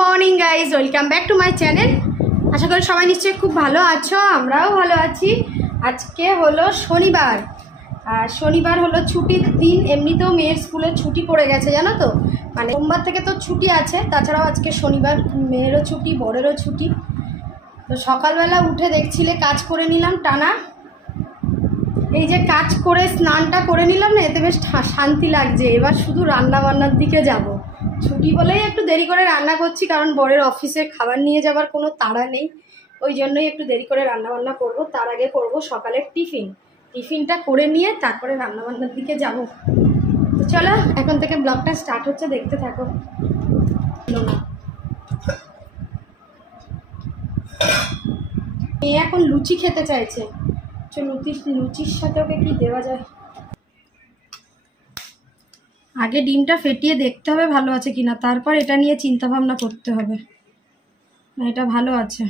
Morning guys, welcome back to my channel. আশা করি সবাই নিশ্চয়ই খুব ভালো আছো, আমরাও ভালো আছি। আজকে হলো শনিবার, আর শনিবার হলো ছুটির দিন। এমনিতেও মেয়ের স্কুলে ছুটি পড়ে গেছে জানো তো, মানে সোমবার থেকে তো ছুটি আছে, তাছাড়াও আজকে শনিবার মেয়েরও ছুটি, বরেরও ছুটি। তো সকালবেলা উঠে দেখছিলে কাজ করে নিলাম টানা। এই যে কাজ করে স্নানটা করে নিলাম না, এতে বেশ শান্তি লাগছে। এবার শুধু রান্না বান্নার দিকে যাব। ছুটি বলেই একটু দেরি করে রান্না করছি, কারণ বরের অফিসে খাবার নিয়ে যাবার কোনো তাড়া নেই, ওই জন্যই একটু দেরি করে রান্না বান্না করব। তার আগে করব সকালের টিফিনটা করে নিয়ে তারপরে রান্না বান্নার দিকে যাব। তো চলো এখন থেকে ব্লগটা স্টার্ট হচ্ছে, দেখতে থাকো। মেয়ে এখন লুচি খেতে চাইছে, লুচির সাথে ওকে কি দেওয়া যায়। আগে ডিমটা ফেটিয়ে দেখতে হবে ভালো আছে কিনা, তারপর এটা নিয়ে চিন্তা ভাবনা করতে হবে। না, এটা ভালো আছে।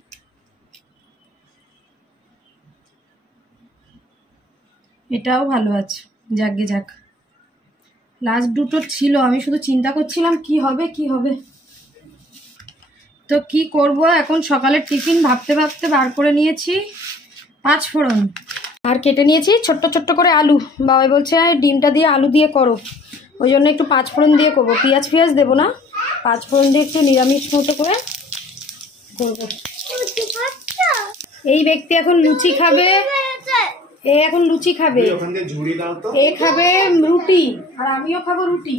এটাও ভালো আছে, যাকগে যাক। লাস্ট দুটো ছিল, আমি শুধু চিন্তা করছিলাম কি হবে কি হবে। তো কি করব এখন, সকালের টিফিন ভাবতে ভাবতে বার করে নিয়েছি 5 ফোড়ন, আর কেটে নিয়েছি ছোট্ট ছোট্ট করে আলু। বাবাই বলছে ডিমটা দিয়ে আলু দিয়ে করো, ওই জন্য একটু 5 ফোড়ন দিয়ে করবো, পেঁয়াজ দেবো না, 5 ফোড়ন দিয়ে একটু নিরামিষ মতো করে করবো। এই ব্যক্তি এখন লুচি খাবে, এ এখন লুচি খাবে, এ খাবে রুটি, আর আমিও খাবো রুটি।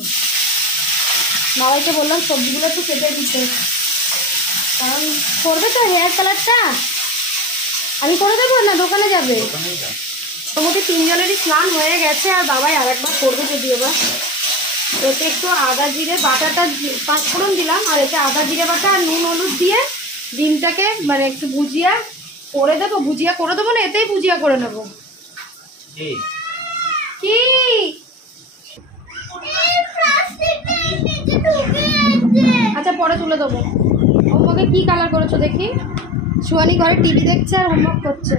বাবাইকে বললাম সবজিগুলো একটু কেটে দিতে, কারণ করবে তো হেয়ার কালারটা। আমি করে দেবো না দোকানে যাবে। মোটামুটি 3 জনেরই স্নান হয়ে গেছে, আর বাবাই আর একবার করবে যদিও বা। এতে একটু আদা জিরে বাটাটা 5 ফোড়ন দিলাম, আর এতে আদা জিরে বাটা আর নুন হলুদ দিয়ে ডিমটাকে মানে একটু ভুজিয়া করে দেবো। ভুজিয়া করে দেবো না, এতেই ভুজিয়া করে নেবো। কি আচ্ছা পরে তুলে দেবো। হোমওয়ার্কে কি কালার করেছো দেখি। সুয়ানি ঘরে টিভি দেখছে আর হোমওয়ার্ক করছে,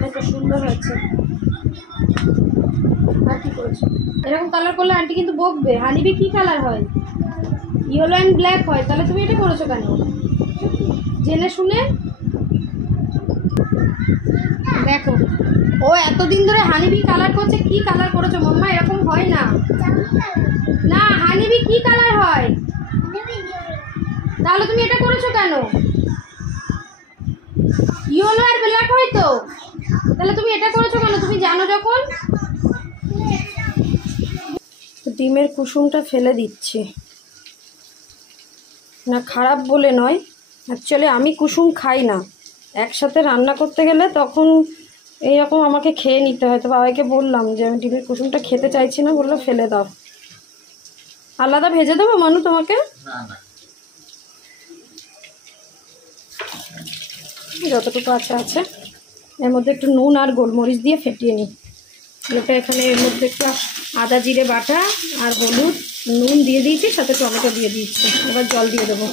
কত সুন্দর হয়েছে। আর কি করেছো? এরকম কালার করলে আন্টি কিন্তু বকবে। হানিবি কি কালার হয়? ইয়েলো অ্যান্ড ব্ল্যাক হয়। তাহলে তুমি এটা করেছো কেন? জেনে শুনে দেখো, ও এতদিন ধরে হানিবি কালার করছে। কি কালার করেছো মাম্মা? এরকম হয় না। না, হানিবি কি কালার হয়? তাহলে তুমি এটা করেছো কেন? ইয়েলো আর ব্ল্যাক হয় তো, তাহলে তুমি এটা করেছো কেন? তুমি জানো যখন। ডিমের কুসুমটা ফেলে দিচ্ছি না, খারাপ বলে নয়, অ্যাকচুয়ালি আমি কুসুম খাই না। একসাথে রান্না করতে গেলে তখন এইরকম আমাকে খেয়ে নিতে হয়। তো বাবাকে বললাম যে আমি ডিমের কুসুমটা খেতে চাইছি না, বললো ফেলে দাও। আলাদা ভেজে দেবো মানু তোমাকে? যতটুকু আছে এর মধ্যে একটু নুন আর গোলমরিচ দিয়ে ফেটিয়ে নিই। এটা এখানে এর মধ্যে একটু আদা জিরে বাটা আর হলুদ নুন দিয়ে দিয়েছি, সাথে টমেটো দিয়ে দিয়েছি। এবার জল দিয়ে দেবো।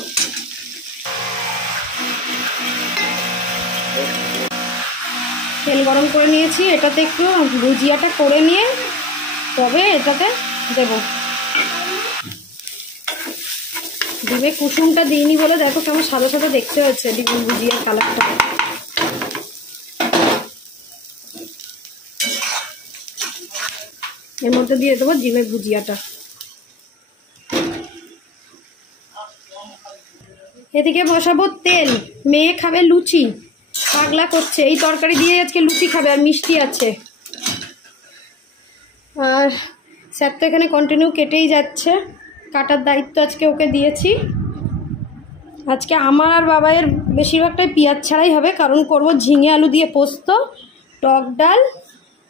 তেল গরম করে নিয়েছি, এটাতে একটু ভুজিয়াটা করে নিয়ে তবে এটাতে দেব। ডিমে কুসুমটা দিইনি বলে দেখো কেমন সাদা সাদা দেখতে হচ্ছে ডিমের ভুজিয়ার কালারটা। এর মধ্যে দিয়ে দেবো ডিমের ভুজিয়াটা। এদিকে বসাবো তেল। মেয়ে খাবে লুচি, পাগলা করছে। এই তরকারি দিয়ে আজকে লুচি খাবে, আর মিষ্টি আছে। আর স্যার তো এখানে কন্টিনিউ কেটেই যাচ্ছে, কাটার দায়িত্ব আজকে ওকে দিয়েছি। আজকে আমার আর বাবাইয়ের বেশিরভাগটাই পেঁয়াজ ছাড়াই হবে, কারণ করব ঝিঙে আলু দিয়ে পোস্ত, টক ডাল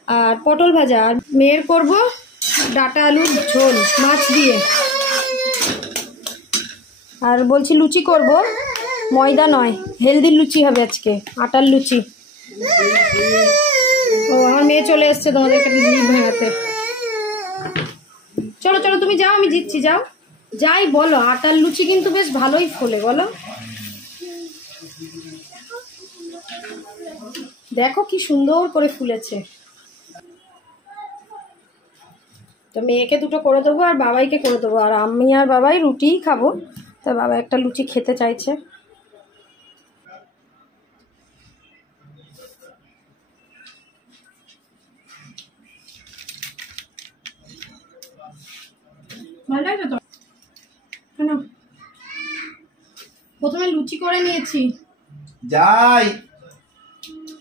আর পটল ভাজা। আর মেয়ের করব ডাটা আলুর ঝোল মাছ দিয়ে। আর বলছি লুচি করব, ময়দা নয়, হেলদি লুচি হবে আজকে, আটার লুচি। ও আমার মেয়ে চলে এসছে তোমাদের কাছে জিভ ভাঙাতে। চলো চলো তুমি যাও, আমি জিতছি, যাও। যাই বলো, আটার লুচি কিন্তু বেশ ভালোই ফোলে বলো। দেখো কি সুন্দর করে ফুলেছে। তো মেয়েকে দুটো করে দেবো আর বাবাইকে করে দেবো, আর আমি আর বাবাই রুটিই খাবো। তা বাবা একটা লুচি খেতে চাইছে। ভালো লাগছে তো? প্রথমে লুচি করে নিয়েছি, যাই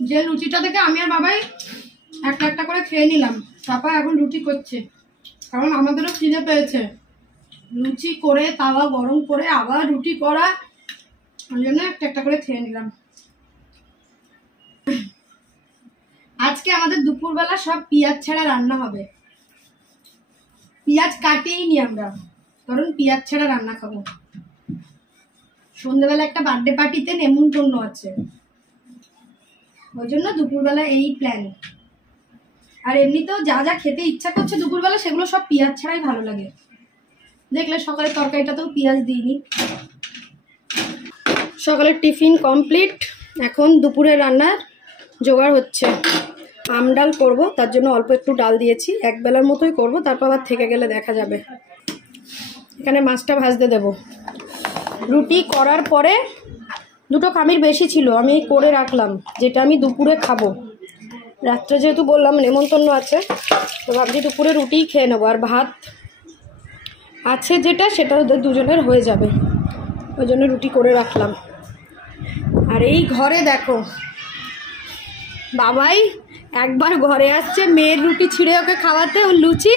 যে লুচিটা থেকে আমি আর বাবাই একটা একটা করে খেয়ে নিলাম। পাপা এখন রুটি করছে, কারণ আমাদেরও খিদে পেয়েছে। লুচি করে তাওয়া গরম করে আবার রুটি করা, ওই জন্য একটা একটা করে খেয়ে নিলাম। আজকে আমাদের দুপুরবেলা সব পেঁয়াজ ছাড়া রান্না হবে। পেঁয়াজ কাটিই নি আমরা, কারণ পেঁয়াজ ছাড়া রান্না খাবো। সন্ধ্যেবেলা একটা বার্থডে পার্টিতে নেমন্তন্ন আছে, ওই জন্য দুপুরবেলা এই প্ল্যান। আর এমনিতেও যা যা খেতে ইচ্ছা করছে দুপুরবেলা সেগুলো সব পেঁয়াজ ছাড়াই ভালো লাগে। দেখলে সকালের তরকারিটাতেও পেঁয়াজ দিইনি। সকালের টিফিন কমপ্লিট, এখন দুপুরের রান্নার জোগাড় হচ্ছে। আমডাল করব, তার জন্য অল্প একটু ডাল দিয়েছি, এক বেলার মতোই করব, তারপর আবার থেকে গেলে দেখা যাবে। এখানে মাছটা ভাজতে দেব। রুটি করার পরে দুটো খামির বেশি ছিল, আমি করে রাখলাম, যেটা আমি দুপুরে খাবো। রাত্রে যেহেতু বললাম নেমন্তন্ন আছে, তো ভাবছি দুপুরে রুটিই খেয়ে নেবো। আর ভাত আছে যেটা, সেটা ওদের দুজনের হয়ে যাবে, ওই জন্য রুটি করে রাখলাম। আর এই ঘরে দেখো, বাবাই একবার ঘরে আসছে মেয়ের রুটি ছিঁড়ে ওকে খাওয়াতে, ও লুচি,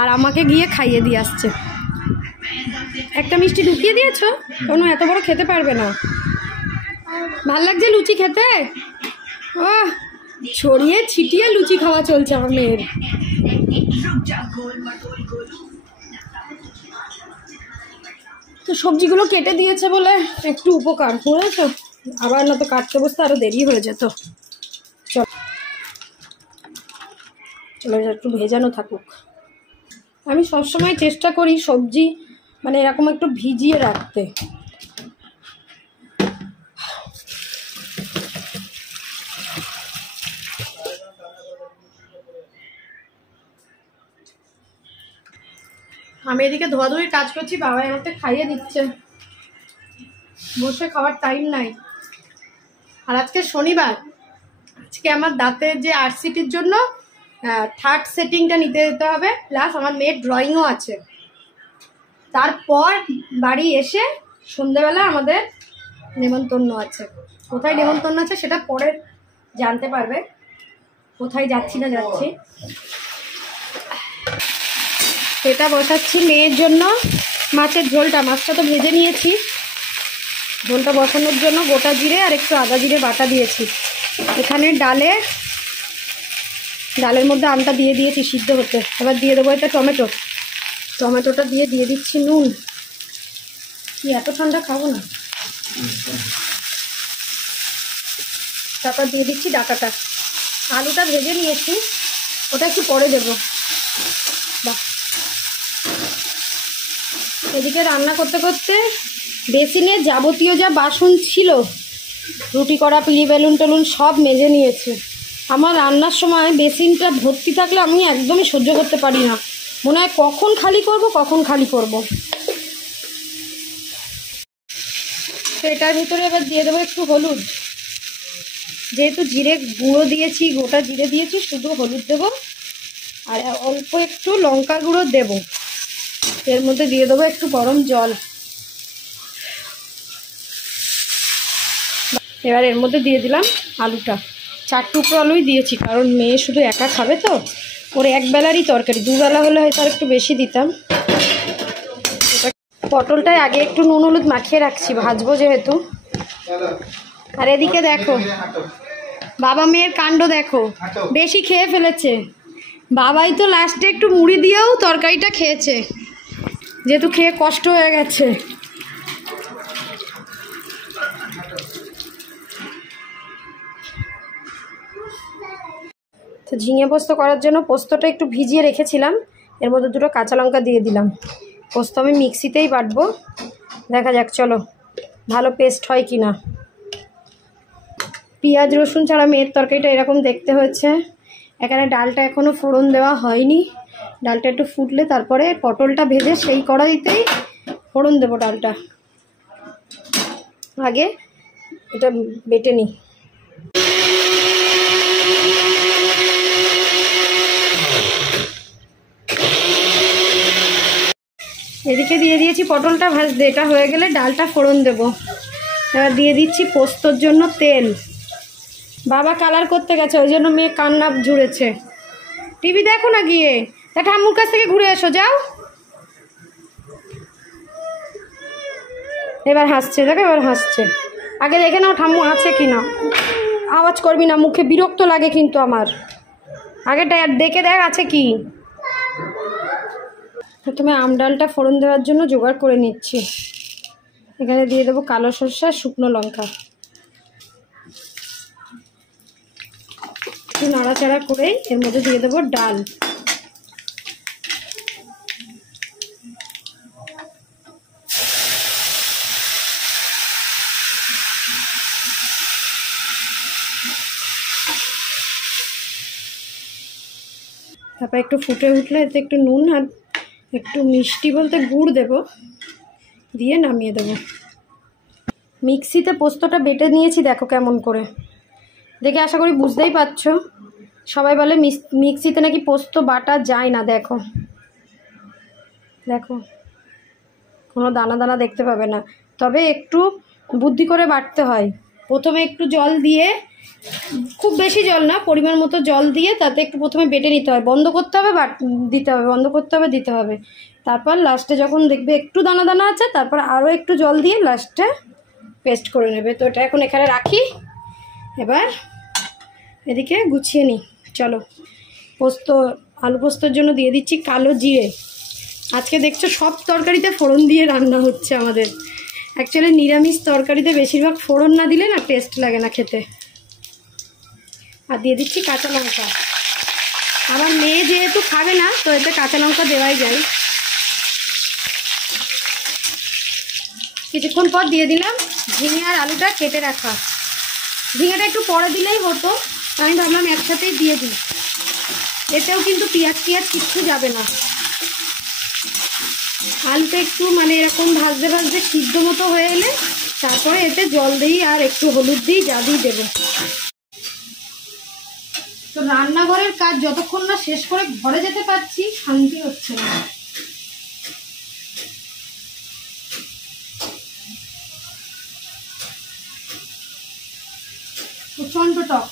আর আমাকে গিয়ে খাইয়ে দিয়ে আসছে। একটা মিষ্টি ঢুকিয়ে দিয়েছো, কোনো এত বড় খেতে পারবে না। ভাল লাগছে লুচি খেতে? ও ছড়িয়ে ছিটিয়ে লুচি খাওয়া চলছে আমার মেয়ের। তো সবজিগুলো কেটে দিয়েছে বলে একটু উপকার বুঝেছো, আবার না তো কাটতে বসতে আরো দেরি হয়ে যেত। চলো একটু ভেজানো থাকুক। আমি সবসময় চেষ্টা করি সবজি মানে এরকম একটু ভিজিয়ে রাখতে। আমি এদিকে ধোয়াধুয়ির কাজ করছি, বাবা আমাকে খাইয়ে দিচ্ছে, বসে খাওয়ার টাইম নাই। আর আজকে শনিবার, আজকে আমার দাঁতের যে আরসিটির জন্য থার্ড সেটিংটা নিতে যেতে হবে, প্লাস আমার মেয়ের ড্রয়িংও আছে। তারপর বাড়ি এসে সন্ধ্যেবেলা আমাদের নেমন্তন্ন আছে। কোথায় নেমন্তন্ন আছে সেটা পরে জানতে পারবে, কোথায় যাচ্ছি না যাচ্ছি। সেটা বসাচ্ছি মেয়ের জন্য মাছের ঝোলটা। মাছটা তো ভেজে নিয়েছি, ঝোলটা বসানোর জন্য গোটা জিরে আর একটু আদা জিরে বাটা দিয়েছি। এখানে ডালের মধ্যে আমটা দিয়ে দিয়েছি সিদ্ধ হতে। এবার দিয়ে দেবো এটা টমেটোটা দিয়ে দিচ্ছি নুন। কি এত ঠান্ডা খাবো না। তারপর দিয়ে দিচ্ছি ডাঁটাটা। আলুটা ভেজে নিয়েছি, ওটা একটু পরে দেবো। বাহ, এদিকে রান্না করতে করতে বেসিনে যাবতীয় যা বাসন ছিল, রুটি করা পিড়ি বেলুন টেলুন সব মেজে নিয়েছে। আমার রান্নার সময় বেসিনটা ভর্তি থাকলে আমি একদমই সহ্য করতে পারি না, মনে হয় কখন খালি করব। সেটার ভিতরে এবার দিয়ে দেবো একটু হলুদ, যেহেতু জিরে গুঁড়ো দিয়েছি, গোটা জিরে দিয়েছি, শুধু হলুদ দেবো। আর অল্প একটু লঙ্কা গুঁড়ো দেবো। এর মধ্যে দিয়ে দেবো একটু গরম জল। এবার এর মধ্যে দিয়ে দিলাম আলুটা। 4 টুকরো আলুই দিয়েছি, কারণ মেয়ে শুধু একা খাবে তো, ওর এক বেলারই তরকারি, দুবেলা হলে হয়তো আর একটু বেশি দিতাম। পটলটায় আগে একটু নুন হলুদ মাখিয়ে রাখছি, ভাজবো যেহেতু। আর এদিকে দেখো বাবা মেয়ের কাণ্ড দেখো, বেশি খেয়ে ফেলেছে। বাবাই তো লাস্টে একটু মুড়ি দিয়েও তরকারিটা খেয়েছে, যেহেতু খেয়ে কষ্ট হয়ে গেছে। তো ঝিঙে পোস্ত করার জন্য পোস্তটা একটু ভিজিয়ে রেখেছিলাম, এর মধ্যে 2টো কাঁচা লঙ্কা দিয়ে দিলাম। পোস্ত আমি মিক্সিতেই বাটবো, দেখা যাক চলো ভালো পেস্ট হয় কি না। পেঁয়াজ রসুন ছাড়া মেয়ের তরকারিটা এরকম দেখতে হচ্ছে। এখানে ডালটা এখনও ফোড়ন দেওয়া হয়নি, ডালটা একটু ফুটলে তারপরে পটলটা ভেজে সেই কড়াইতেই ফোড়ন দেবো ডালটা। আগে এটা বেটে নিই। এদিকে দিয়ে দিয়েছি পটলটা ভাজতে, এটা হয়ে গেলে ডালটা ফোড়ন দেব। এবার দিয়ে দিচ্ছি পোস্তর জন্য তেল। বাবা কালার করতে গেছে, ওই জন্য মেয়ে কান্না জুড়েছে। টিভি দেখো না গিয়ে, তা ঠাম্মুর কাছ থেকে ঘুরে এসো, যাও। এবার হাসছে, দেখো এবার হাসছে। আগে দেখে নাও ঠাম্মু আছে কি না। আওয়াজ করবি না, মুখে বিরক্ত লাগে কিন্তু আমার। আগে দেখে দেখ আছে কি। প্রথমে আমডালটা ফোড়ন দেওয়ার জন্য জোগাড় করে নিচ্ছি। এখানে দিয়ে দেবো কালো সরষা, শুকনো লঙ্কা। একটু নাড়াচাড়া করে এর মধ্যে দিয়ে দেবো ডাল। তারপর একটু ফুটে উঠলে এতে একটু নুন আর একটু মিষ্টি বলতে গুড় দেব, দিয়ে নামিয়ে দেব। মিক্সিতে পোস্তটা বেটে নিয়েছি, দেখো কেমন করে। দেখে আশা করি বুঝতেই পারছো। সবাই বলে মিক্সিতে নাকি পোস্ত বাটা যায় না। দেখো দেখো, কোনো দানা দানা দেখতে পাবে না। তবে একটু বুদ্ধি করে বাটতে হয়। প্রথমে একটু জল দিয়ে, খুব বেশি জল না, পরিমাণ মতো জল দিয়ে তাতে একটু প্রথমে বেটে নিতে হয়। বন্ধ করতে হবে, দিতে হবে, বন্ধ করতে হবে, দিতে হবে। তারপর লাস্টে যখন দেখবে একটু দানা দানা আছে, তারপর আরও একটু জল দিয়ে লাস্টে পেস্ট করে নেবে। তো এটা এখন এখানে রাখি। এবার এদিকে গুছিয়ে নিই। চলো, পোস্ত, আলু পোস্তর জন্য দিয়ে দিচ্ছি কালো জিরে। আজকে দেখছো সব তরকারিতে ফোড়ন দিয়ে রান্না হচ্ছে আমাদের। অ্যাকচুয়ালি নিরামিষ তরকারিতে বেশিরভাগ ফোড়ন না দিলে না টেস্ট লাগে না খেতে। আর দিয়ে দিচ্ছি কাঁচা লঙ্কা। আমার মেয়ে যেহেতু খাবে না, তো এতে কাঁচা লঙ্কা দেওয়াই যায়। কিছুক্ষণ পর দিয়ে দিলাম ঝিঙে আর আলুটা কেটে রাখা। ঝিঙেটা একটু পরে দিলেই হতো, আমি ভাবলাম একসাথেই দিয়ে দিই। এতেও কিন্তু পেঁয়াজ কিচ্ছু যাবে না। আলুটা একটু মানে এরকম ভাজতে ভাজতে সিদ্ধ মতো হয়ে এলে তারপরে এতে জল দিই আর একটু হলুদ দিই, যা দিই দেবো। তো রান্নাঘরের কাজ যতক্ষণ না শেষ করে ঘরে যেতে পারছি শান্তি হচ্ছে না। প্রচণ্ড টক।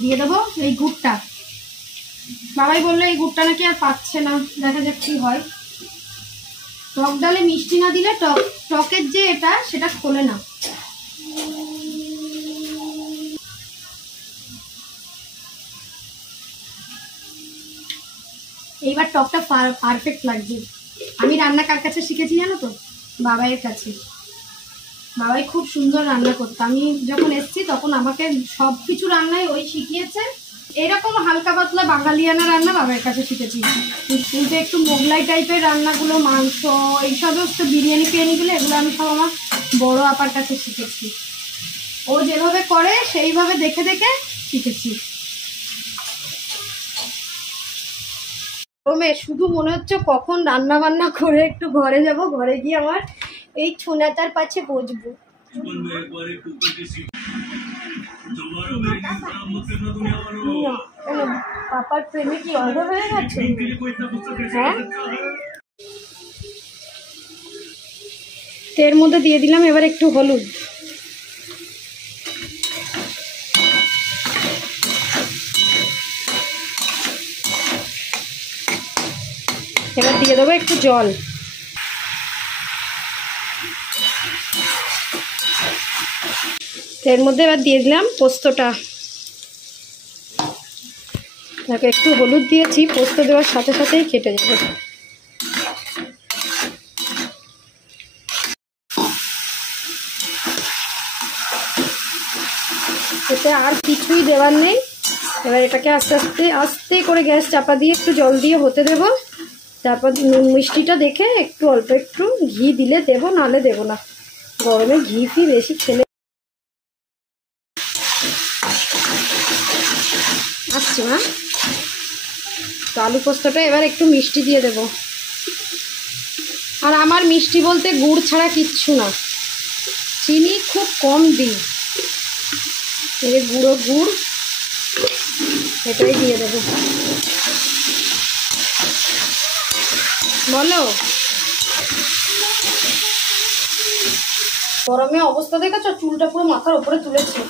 দিয়ে দেবো এই গুড়টা। বাবাই বললো এই গুড়টা নাকি আর পাচ্ছে না, দেখা যাক কি হয়। টক ডালে মিষ্টি না দিলে টকের যে এটা সেটা খোলে না। এইবার টকটা পারফেক্ট লাগছে। আমি রান্না কার কাছে শিখেছি জানো তো? বাবাইয়ের কাছে। বাবাই খুব সুন্দর রান্না করতো। আমি যখন এসেছি তখন আমাকে সব কিছু রান্নাই ওই শিখিয়েছে। এরকম হালকা পাতলা বাঙালিয়ানা রান্না বাবার কাছে শিখেছি। কিন্তু একটু মোগলাই টাইপের রান্নাগুলো, মাংস, এই সমস্ত বিরিয়ানি ফিরিয়ানিগুলো, এগুলো আমি সব আমার বড় আপার কাছে শিখেছি। ও যেভাবে করে সেইভাবে দেখে দেখে শিখেছি। গরমে শুধু মনে হচ্ছে কখন রান্না বান্না করে একটু ঘরে যাব, ঘরে গিয়ে আমার এই ছোনাটার পাশে বসবো। পাপার প্রেমে কি অন্ধ হয়ে গেছে? হ্যাঁ, এর মধ্যে দিয়ে দিলাম এবার একটু হলুদ। এবার দিয়ে দেবো একটু জল। এর মধ্যে এবার দিয়ে দিলাম পোস্তটা। তাকে একটু হলুদ দিয়েছি, পোস্ত দেওয়ার সাথে সাথেই কেটে যাবে। এতে আর কিছুই দেওয়ার নেই। এবার এটাকে আস্তে আস্তে আস্তে করে গ্যাস চাপা দিয়ে একটু জল দিয়ে হতে দেবো। তারপর নুন মিষ্টিটা দেখে একটু অল্প একটু ঘি দিলে দেবো, নাহলে দেবো না। গরমে ঘি ফি বেশি খেলে আসছে না। তো আলু পোস্তটা এবার একটু মিষ্টি দিয়ে দেবো। আর আমার মিষ্টি বলতে গুড় ছাড়া কিচ্ছু না, চিনি খুব কম দিই। এই গুঁড়ো গুড় এটাই দিয়ে দেবো। বলো, গরমে অবস্থা দেখেছো, চুলটা পুরো মাথার উপরে তুলেছে।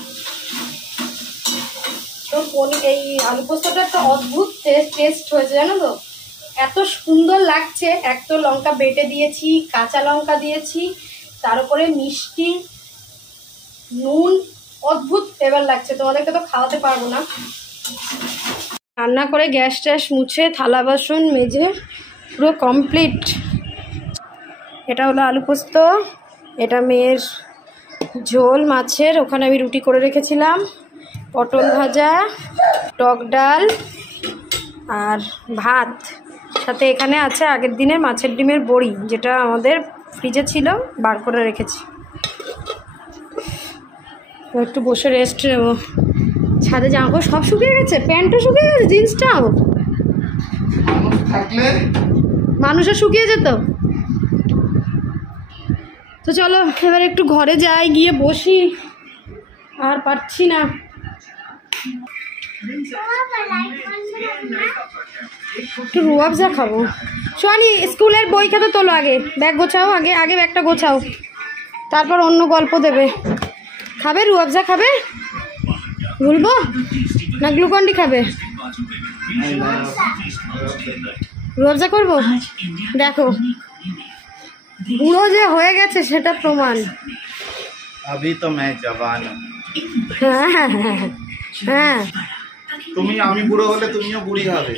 তো এই আলু পোস্তটা একটা অদ্ভুত টেস্ট হয়েছে জানো তো, এত সুন্দর লাগছে। এক তো লঙ্কা বেটে দিয়েছি, কাঁচা লঙ্কা দিয়েছি, তার উপরে মিষ্টি, নুন, অদ্ভুত ফ্লেভার লাগছে। তোমাদেরকে তো খাওয়াতে পারবো না। রান্না করে গ্যাস ট্যাস মুছে থালা বাসন মেজে পুরো কমপ্লিট। এটা হলো আলু পোস্ত, এটা মেয়ের ঝোল মাছের, ওখানে আমি রুটি করে রেখেছিলাম, পটল ভাজা, টক ডাল আর ভাত। সাথে এখানে আছে আগের দিনের মাছের ডিমের বড়ি, যেটা আমাদের ফ্রিজে ছিল, বার করে রেখেছি। একটু বসে রেস্ট নেব। ছাদে জামা সব শুকিয়ে গেছে, প্যান্টও শুকিয়ে গেছে, জিন্সটাও। মানুষও শুকিয়ে যেত। তো চলো এবার একটু ঘরে যাই, গিয়ে বসি, আর পারছি না। একটু রুয়াবজা খাবো। সোয়ানি স্কুলের বই খাতা তোলো, আগে ব্যাগ গোছাও, আগে ব্যাগটা গোছাও, তারপর অন্য গল্প দেবে। খাবে রুয়াবজা? খাবে? বলবো না গ্লুকন্ডি খাবে? রুয়াবজা করবো? দেখো বুড়ো যে হয়ে গেছে সেটা প্রমাণ। अभी तो मैं जवान हूँ। হ্যাঁ হ্যাঁ হ্যাঁ হ্যাঁ, তুমি আমি বুড়ো হলে তুমিও বুড়ি হবে।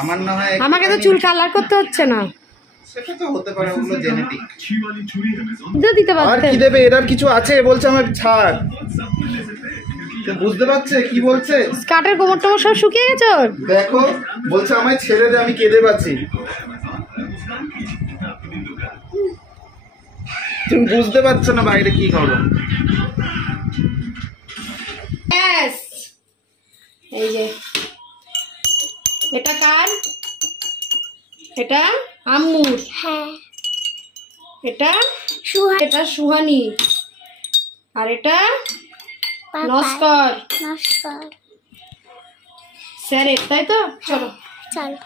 আমার না হয় আমাকে তো চুল কালার করতে হচ্ছে না। সেটা তো হতে পারে, ওগুলো জেনেটিক। দিতে আর পারতে। কি দেবে? এর কিছু আছে বলছে, আমার ছাড়। বুঝতে পারছে কি বলছে? স্কার্টের কোমর টোমর সব শুকিয়ে গেছে ওর। দেখো বলছে আমায় ছেড়ে দে, আমি কেঁদে পাচ্ছি। তুমি বুঝতে পারছো না বাইরে কি করো। এই যে এটা কার? এটা আম্মুর। হ্যাঁ, এটা এটা সুহানি, আর এটা নস্কর নমস্কার। স্যার, তাই তো? চলো চলো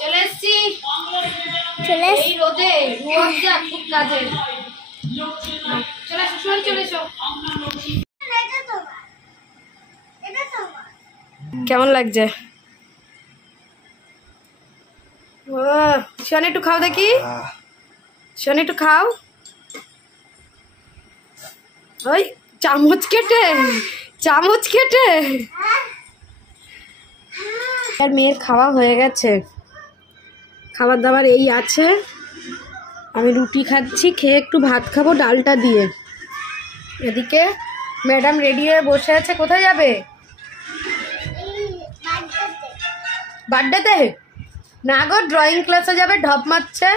চলে এসছি। চলে এই রোদে রুয়াবজা খুব কাজের। চলে এসো সুহানি, চলে এসো। কেমন লাগছে? ও সুহানি একটু খাও দেখি, সুহানি একটু খাও। ওই চামচ কেটে আর মেয়ের খাওয়া হয়ে গেছে, খাবার দাবার এই আছে। আমি রুটি খাচ্ছি, খেয়ে একটু ভাত খাবো ডালটা দিয়ে। এদিকে ম্যাডাম রেডি হয়ে বসে আছে। কোথায় যাবে? বার্থডেতে না গো, ড্রয়িং ক্লাসে যাবে, ঢপ মারছে।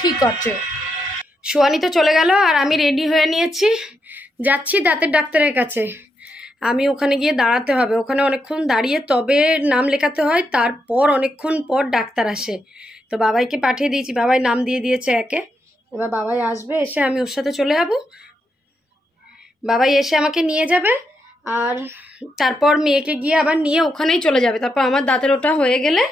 ঠিক আছে। সোয়ানি তো চলে গেল, আর আমি রেডি হয়ে নিয়েছি, যাচ্ছি দাঁতের ডাক্তারের কাছে। আমি ওখানে গিয়ে দাঁড়াতে হবে, ওখানে অনেকক্ষণ দাঁড়িয়ে তবে নাম লেখাতে হয়, তারপর অনেকক্ষণ পর ডাক্তার আসে। তো বাবাইকে পাঠিয়ে দিয়েছি, বাবাই নাম দিয়ে দিয়েছে একে। এবার বাবাই আসবে, এসে আমি ওর সাথে চলে যাব। বাবাই এসে আমাকে নিয়ে যাবে, আর তারপর মেয়েকে গিয়ে আবার নিয়ে ওখানেই চলে যাবে। তারপর আমার দাঁতের ওটা হয়ে গেলে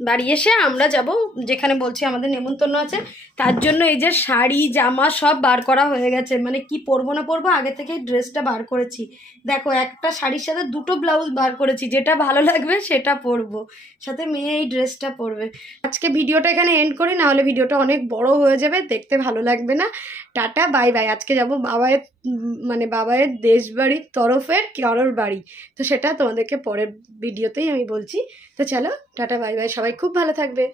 বাড়ি এসে আমরা যাব যেখানে বলছি আমাদের নেমন্তন্ন আছে। তার জন্য এই যে শাড়ি জামা সব বার করা হয়ে গেছে, মানে কি পরবো না পরবো আগে থেকে ড্রেসটা বার করেছি। দেখো একটা শাড়ির সাথে দুটো ব্লাউজ বার করেছি, যেটা ভালো লাগবে সেটা পরবো, সাথে মেয়ে এই ড্রেসটা পরবে। আজকে ভিডিওটা এখানে এন্ড করি, না হলে ভিডিওটা অনেক বড় হয়ে যাবে, দেখতে ভালো লাগবে না। Tata bye bye. আজকে যাব বাবায়ের মানে বাবায়ের দেশ বাড়ির তরফের কারোর বাড়ি, তো সেটা তোমাদেরকে পরের ভিডিওতেই আমি বলছি। তো চলো টাটা বাই বাই, সবাই খুব ভালো থাকবে।